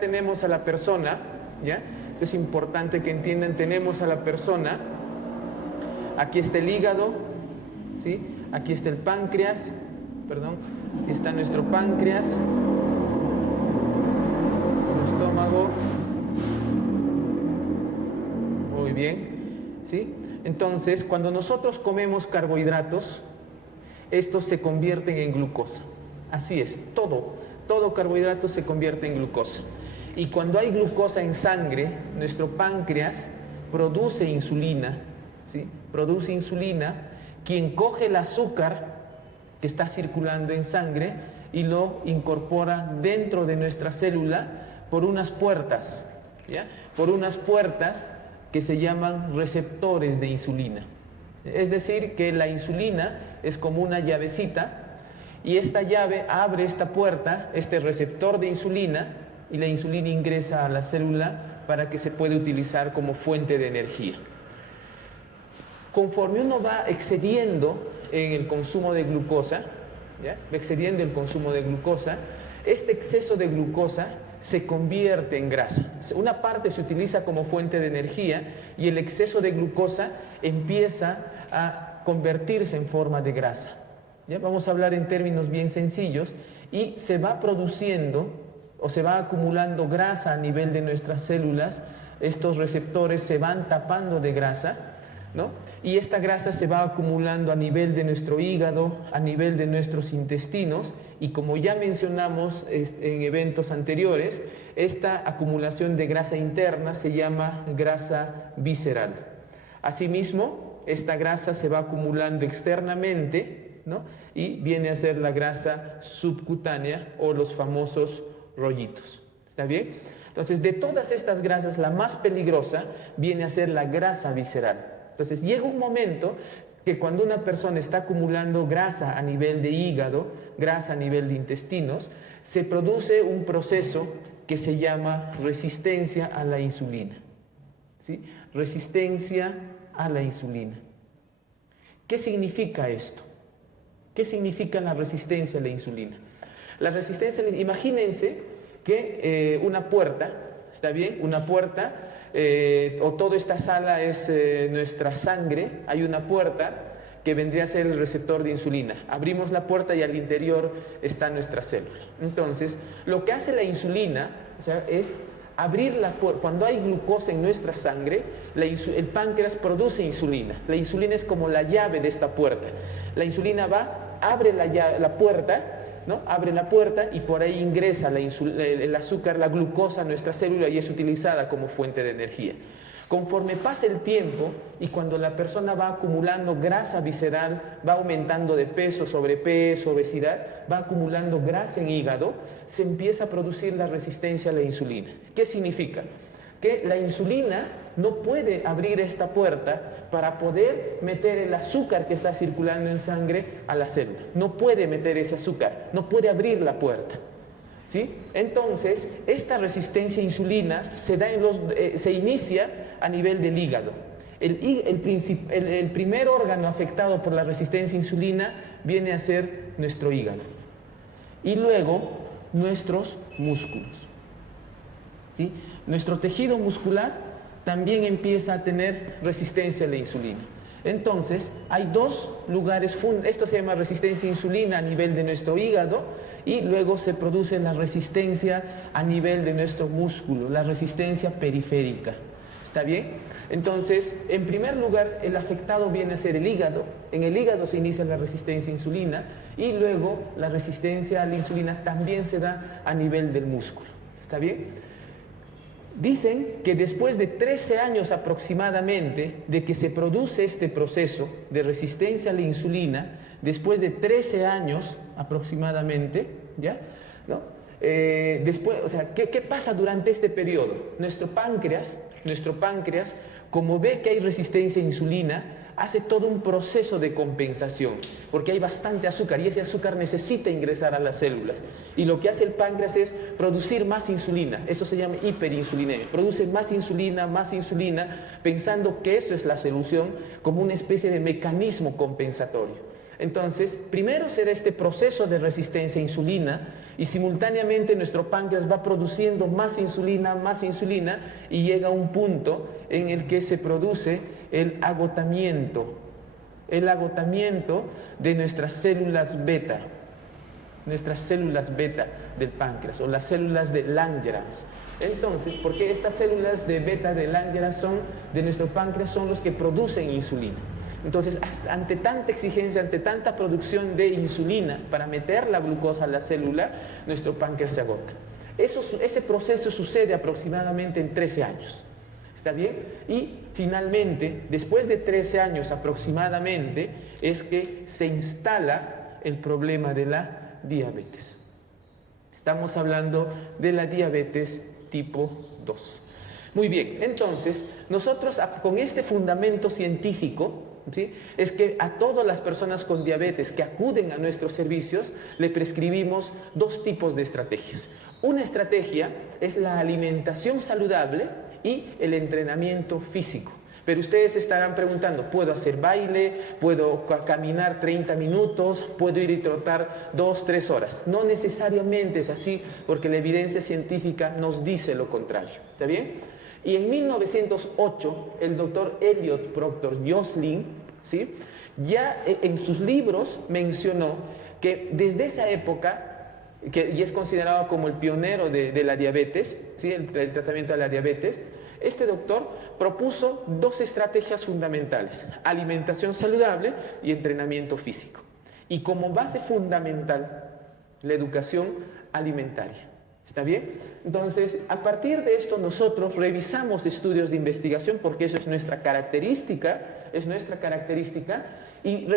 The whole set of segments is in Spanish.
acá tenemos a la persona, ¿ya? Eso es importante que entiendan, tenemos a la persona, aquí está el hígado, ¿sí? Aquí está el páncreas, perdón, aquí está nuestro páncreas, nuestro estómago, muy bien, ¿sí? Entonces, cuando nosotros comemos carbohidratos, estos se convierten en glucosa, así es, todo carbohidrato se convierte en glucosa. Y cuando hay glucosa en sangre, nuestro páncreas produce insulina, ¿sí? Produce insulina, quien coge el azúcar que está circulando en sangre y lo incorpora dentro de nuestra célula por unas puertas, ¿ya? Por unas puertas que se llaman receptores de insulina. Es decir, que la insulina es como una llavecita y esta llave abre esta puerta, este receptor de insulina, y la insulina ingresa a la célula para que se pueda utilizar como fuente de energía. Conforme uno va excediendo en el consumo de glucosa, ¿ya? Excediendo el consumo de glucosa, este exceso de glucosa se convierte en grasa. Una parte se utiliza como fuente de energía y el exceso de glucosa empieza a convertirse en forma de grasa. ¿Ya? Vamos a hablar en términos bien sencillos y se va produciendo o se va acumulando grasa a nivel de nuestras células. Estos receptores se van tapando de grasa, ¿no? Y esta grasa se va acumulando a nivel de nuestro hígado, a nivel de nuestros intestinos, y como ya mencionamos en eventos anteriores, esta acumulación de grasa interna se llama grasa visceral. Asimismo, esta grasa se va acumulando externamente, ¿no? Y viene a ser la grasa subcutánea o los famosos rollitos. ¿Está bien? Entonces, de todas estas grasas, la más peligrosa viene a ser la grasa visceral. Entonces, llega un momento que cuando una persona está acumulando grasa a nivel de hígado, grasa a nivel de intestinos, se produce un proceso que se llama resistencia a la insulina. ¿Sí? Resistencia a la insulina. ¿Qué significa esto? ¿Qué significa la resistencia a la insulina? La resistencia, imagínense que una puerta, ¿está bien? Una puerta, o toda esta sala es nuestra sangre, hay una puerta que vendría a ser el receptor de insulina. Abrimos la puerta y al interior está nuestra célula. Entonces, lo que hace la insulina, o sea, es abrir la puerta. Cuando hay glucosa en nuestra sangre, el páncreas produce insulina. La insulina es como la llave de esta puerta. La insulina va, abre la puerta, ¿no? Abre la puerta y por ahí ingresa el azúcar, la glucosa a nuestra célula y es utilizada como fuente de energía. Conforme pasa el tiempo y cuando la persona va acumulando grasa visceral, va aumentando de peso, sobrepeso, obesidad, va acumulando grasa en hígado, se empieza a producir la resistencia a la insulina. ¿Qué significa? Que la insulina no puede abrir esta puerta para poder meter el azúcar que está circulando en sangre a la célula. No puede meter ese azúcar, no puede abrir la puerta. ¿Sí? Entonces, esta resistencia a insulina se inicia a nivel del hígado. El primer órgano afectado por la resistencia a insulina viene a ser nuestro hígado. Y luego, nuestros músculos. ¿Sí? Nuestro tejido muscular también empieza a tener resistencia a la insulina. Entonces, hay dos lugares, esto se llama resistencia a insulina a nivel de nuestro hígado y luego se produce la resistencia a nivel de nuestro músculo, la resistencia periférica. ¿Está bien? Entonces, en primer lugar, el afectado viene a ser el hígado. En el hígado se inicia la resistencia a insulina y luego la resistencia a la insulina también se da a nivel del músculo. ¿Está bien? Dicen que después de 13 años aproximadamente de que se produce este proceso de resistencia a la insulina, después de 13 años aproximadamente, ¿ya? ¿No? Después, o sea, ¿qué pasa durante este periodo? Nuestro páncreas, como ve que hay resistencia a insulina, hace todo un proceso de compensación, porque hay bastante azúcar y ese azúcar necesita ingresar a las células. Y lo que hace el páncreas es producir más insulina, eso se llama hiperinsulinemia, produce más insulina, pensando que eso es la solución como una especie de mecanismo compensatorio. Entonces, primero será este proceso de resistencia a insulina y simultáneamente nuestro páncreas va produciendo más insulina y llega a un punto en el que se produce el agotamiento de nuestras células beta del páncreas o las células de Langerhans. Entonces, porque estas células de beta de Langerhans de nuestro páncreas son los que producen insulina. Entonces, ante tanta exigencia, ante tanta producción de insulina para meter la glucosa a la célula, nuestro páncreas se agota. Ese proceso sucede aproximadamente en 13 años. ¿Está bien? Y finalmente, después de 13 años aproximadamente, es que se instala el problema de la diabetes. Estamos hablando de la diabetes tipo 2. Muy bien, entonces, nosotros con este fundamento científico, ¿sí?, es que a todas las personas con diabetes que acuden a nuestros servicios le prescribimos dos tipos de estrategias. Una estrategia es la alimentación saludable y el entrenamiento físico. Pero ustedes estarán preguntando, ¿puedo hacer baile? ¿Puedo caminar 30 minutos? ¿Puedo ir y trotar 2-3 horas? No necesariamente es así, porque la evidencia científica nos dice lo contrario. ¿Está bien? Y en 1908, el doctor Elliot Proctor Joslin, ¿sí?, ya en sus libros mencionó que desde esa época, y es considerado como el pionero de la diabetes, ¿sí?, el tratamiento de la diabetes, este doctor propuso dos estrategias fundamentales: alimentación saludable y entrenamiento físico. Y como base fundamental, la educación alimentaria. ¿Está bien? Entonces, a partir de esto nosotros revisamos estudios de investigación, porque eso es nuestra característica, y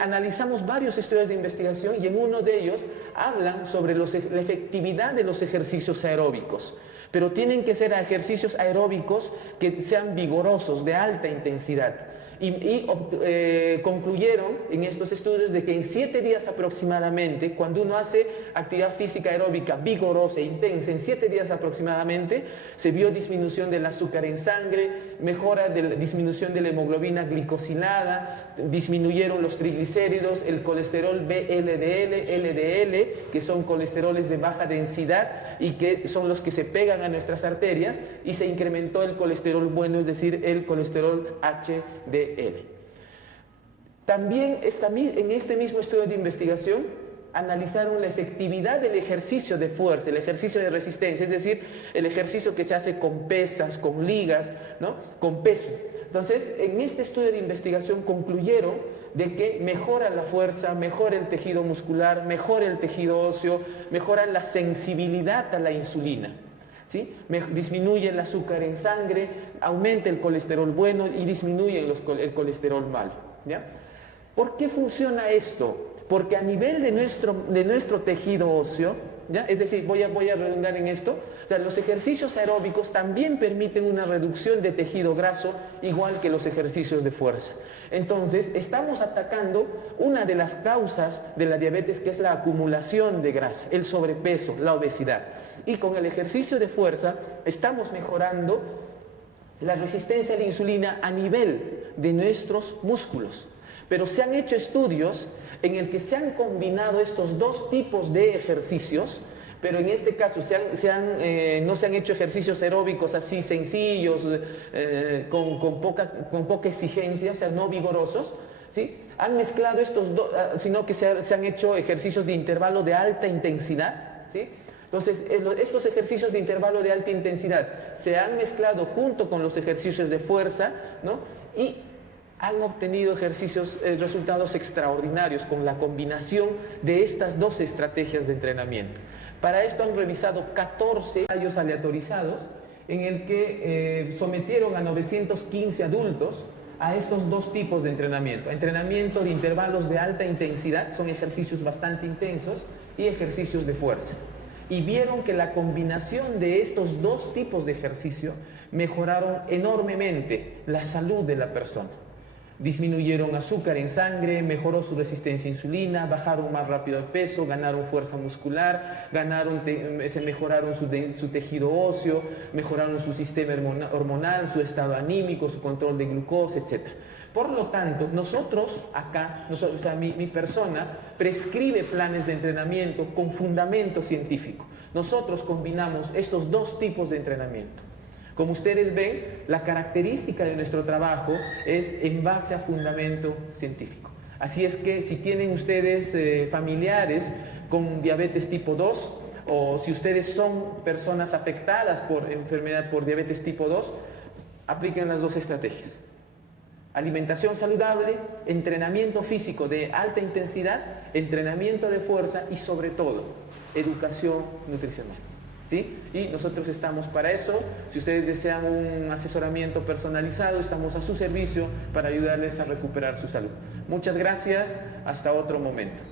analizamos varios estudios de investigación, y en uno de ellos hablan sobre la efectividad de los ejercicios aeróbicos. Pero tienen que ser ejercicios aeróbicos que sean vigorosos, de alta intensidad. Concluyeron en estos estudios de que en 7 días aproximadamente, cuando uno hace actividad física aeróbica vigorosa e intensa, en 7 días aproximadamente, se vio disminución del azúcar en sangre, disminución de la hemoglobina glicosilada, disminuyeron los triglicéridos, el colesterol VLDL, LDL, que son colesteroles de baja densidad y que son los que se pegan a nuestras arterias, y se incrementó el colesterol bueno, es decir, el colesterol HDL. También en este mismo estudio de investigación analizaron la efectividad del ejercicio de fuerza, el ejercicio de resistencia, es decir, el ejercicio que se hace con pesas, con ligas, ¿no?, con peso. Entonces, en este estudio de investigación concluyeron de que mejora la fuerza, mejora el tejido muscular, mejora el tejido óseo, mejora la sensibilidad a la insulina, ¿sí? Disminuye el azúcar en sangre, aumenta el colesterol bueno y disminuye el colesterol malo, ¿ya? ¿Por qué funciona esto? Porque a nivel de nuestro tejido óseo, ¿ya?, es decir, voy a redundar en esto, o sea, los ejercicios aeróbicos también permiten una reducción de tejido graso, igual que los ejercicios de fuerza. Entonces, estamos atacando una de las causas de la diabetes, que es la acumulación de grasa, el sobrepeso, la obesidad. Y con el ejercicio de fuerza estamos mejorando la resistencia a la insulina a nivel de nuestros músculos. Pero se han hecho estudios en el que se han combinado estos dos tipos de ejercicios, pero en este caso no se han hecho ejercicios aeróbicos así sencillos, con poca exigencia, o sea, no vigorosos, ¿sí? Han mezclado estos dos, sino que se han hecho ejercicios de intervalo de alta intensidad, ¿sí? Entonces, estos ejercicios de intervalo de alta intensidad se han mezclado junto con los ejercicios de fuerza, ¿no?, y han obtenido resultados extraordinarios con la combinación de estas dos estrategias de entrenamiento. Para esto han revisado 14 ensayos aleatorizados en el que sometieron a 915 adultos a estos dos tipos de entrenamiento. Entrenamiento de intervalos de alta intensidad, son ejercicios bastante intensos, y ejercicios de fuerza. Y vieron que la combinación de estos dos tipos de ejercicio mejoraron enormemente la salud de la persona. disminuyeron azúcar en sangre, mejoró su resistencia a insulina, bajaron más rápido de peso, ganaron fuerza muscular, mejoraron su tejido óseo, mejoraron su sistema hormonal, su estado anímico, su control de glucosa, etc. Por lo tanto, nosotros acá, mi persona prescribe planes de entrenamiento con fundamento científico. Nosotros combinamos estos dos tipos de entrenamiento. Como ustedes ven, la característica de nuestro trabajo es en base a fundamento científico. Así es que si tienen ustedes familiares con diabetes tipo 2, o si ustedes son personas afectadas por enfermedad por diabetes tipo 2, apliquen las dos estrategias. Alimentación saludable, entrenamiento físico de alta intensidad, entrenamiento de fuerza y sobre todo, educación nutricional. ¿Sí? Y nosotros estamos para eso. Si ustedes desean un asesoramiento personalizado, estamos a su servicio para ayudarles a recuperar su salud. Muchas gracias, hasta otro momento.